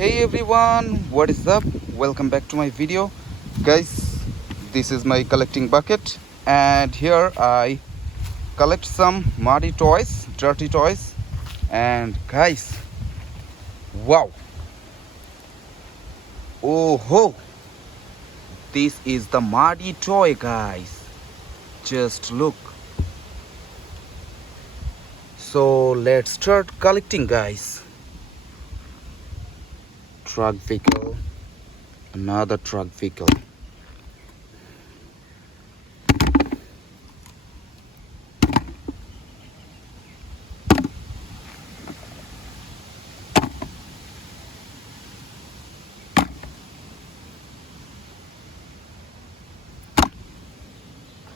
Hey everyone, what is up? Welcome back to my video. Guys, this is my collecting bucket, and here I collect some muddy toys, dirty toys. And guys, wow, oh ho, this is the muddy toy, guys. Just look. So let's start collecting, guys. Truck vehicle, another truck vehicle.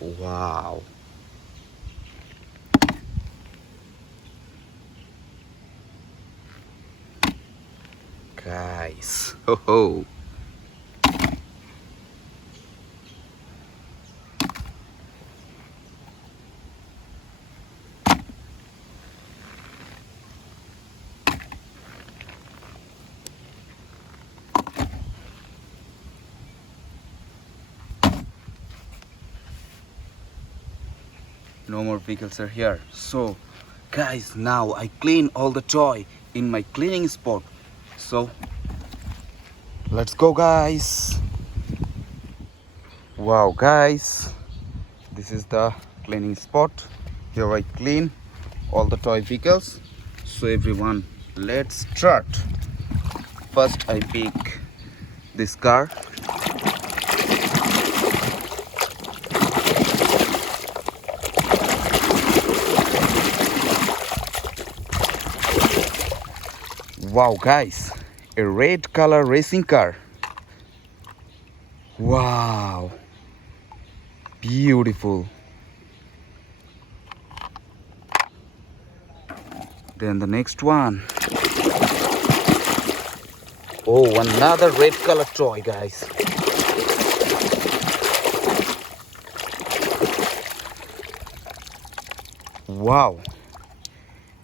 Wow. Guys, ho ho. No more vehicles are here. So guys, now I clean all the toy in my cleaning spot. So let's go, guys. Wow, guys, this is the cleaning spot. Here I clean all the toy vehicles. So everyone, let's start. First I pick this car. Wow, guys, a red color racing car. Wow, beautiful. Then the next one. Oh, another red color toy, guys. Wow,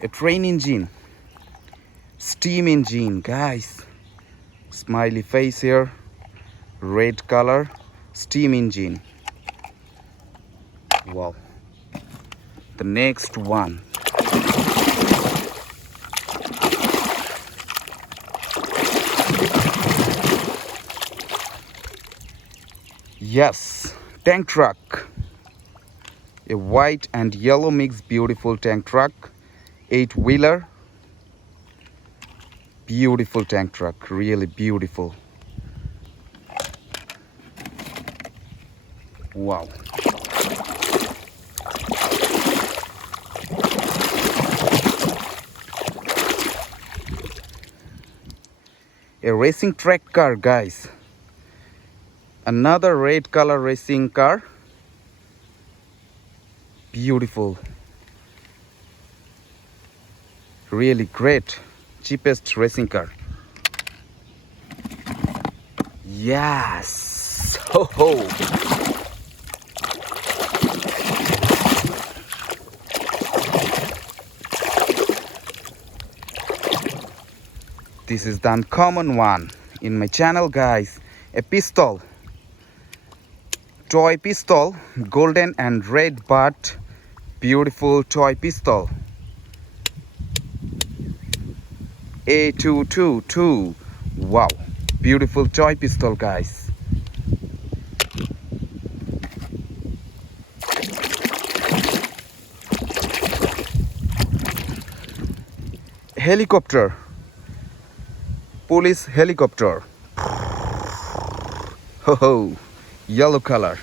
a train engine. Steam engine, guys. Smiley face here, red color, steam engine. Wow. The next one. Yes, tank truck. A white and yellow mix, beautiful tank truck, 8-wheeler. Beautiful tank truck, really beautiful. Wow. A racing track car, guys. Another red color racing car. Beautiful. Really great. Cheapest racing car. Yes. Ho ho. This is the uncommon one in my channel, guys. A pistol. Toy pistol, golden and red, but beautiful toy pistol. A222. Wow, beautiful toy pistol, guys. Helicopter, police helicopter. Ho ho, yellow color.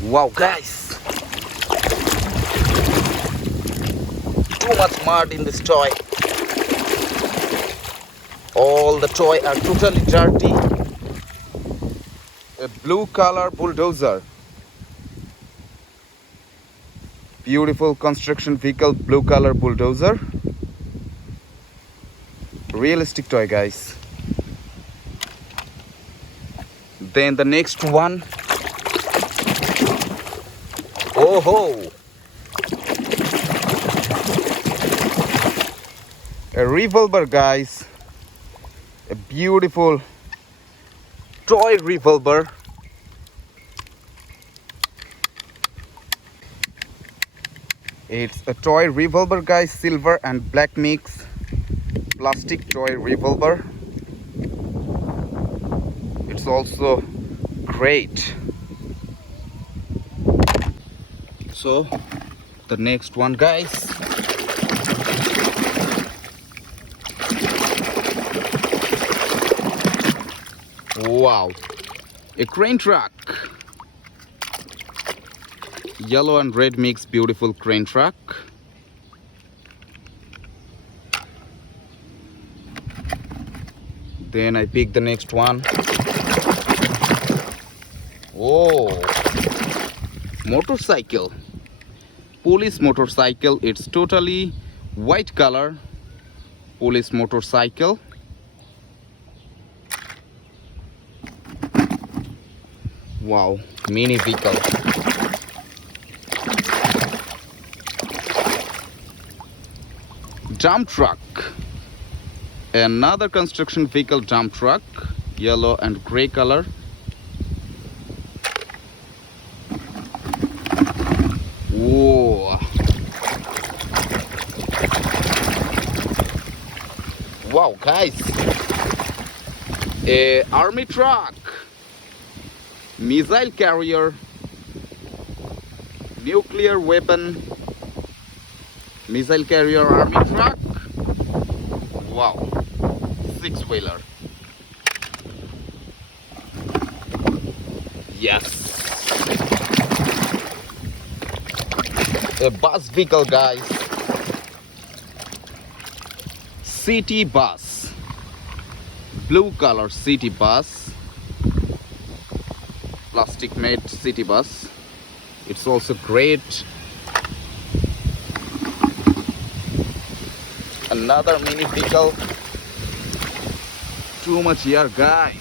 Wow, guys, too much mud in this toy. All the toy are totally dirty. A blue color bulldozer. Beautiful construction vehicle, blue color bulldozer. Realistic toy, guys. Then the next one. Oh ho! A revolver, guys. A beautiful toy revolver. It's a toy revolver, guys. Silver and black mix plastic toy revolver. It's also great. So the next one, guys. Wow, a crane truck. Yellow and red mix, beautiful crane truck. Then I pick the next one. Oh, motorcycle. Police motorcycle. It's totally white color. Police motorcycle. Wow, mini vehicle. Dump truck. Another construction vehicle dump truck, yellow and gray color. Whoa. Wow, guys. A army truck. Missile carrier. Nuclear weapon. Missile carrier army truck. Wow. Six-wheeler. Yes. A bus vehicle, guys. City bus. Blue color city bus. Plastic made city bus. It's also great. Another mini vehicle. Too much air, guys.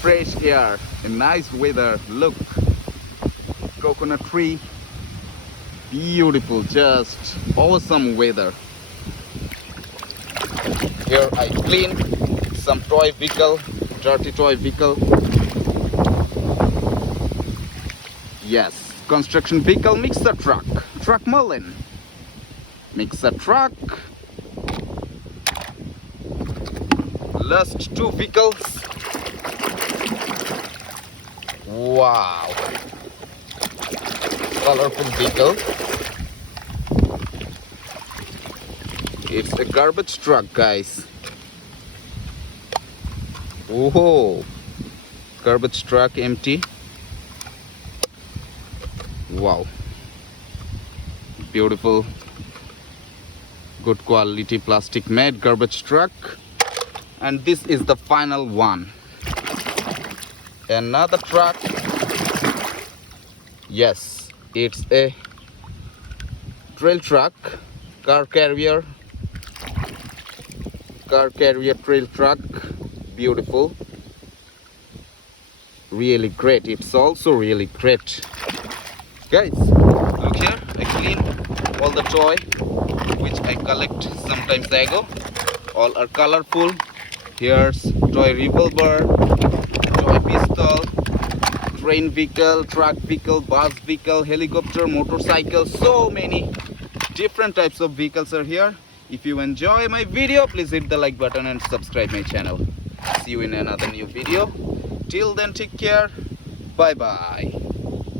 Fresh air and nice weather. Look, coconut tree. Beautiful, just awesome weather. Here I clean some toy vehicle, dirty toy vehicle. Yes, construction vehicle mixer truck, truck Merlin. Mixer truck. Last two vehicles. Wow. Colorful vehicle. It's a garbage truck, guys. Whoa. Garbage truck empty. Wow. Beautiful. Good quality plastic made garbage truck. And this is the final one. Another truck. Yes, it's a trail truck, car carrier trail truck. Beautiful, really great. It's also really great, guys. Look here, I clean all the toy which I collect sometimes ago. All are colorful. Here's toy revolver, toy pistol, train vehicle, truck vehicle, bus vehicle, helicopter, motorcycle. So many different types of vehicles are here. If you enjoy my video, please hit the like button and subscribe my channel. See you in another new video. Till then, take care. Bye bye.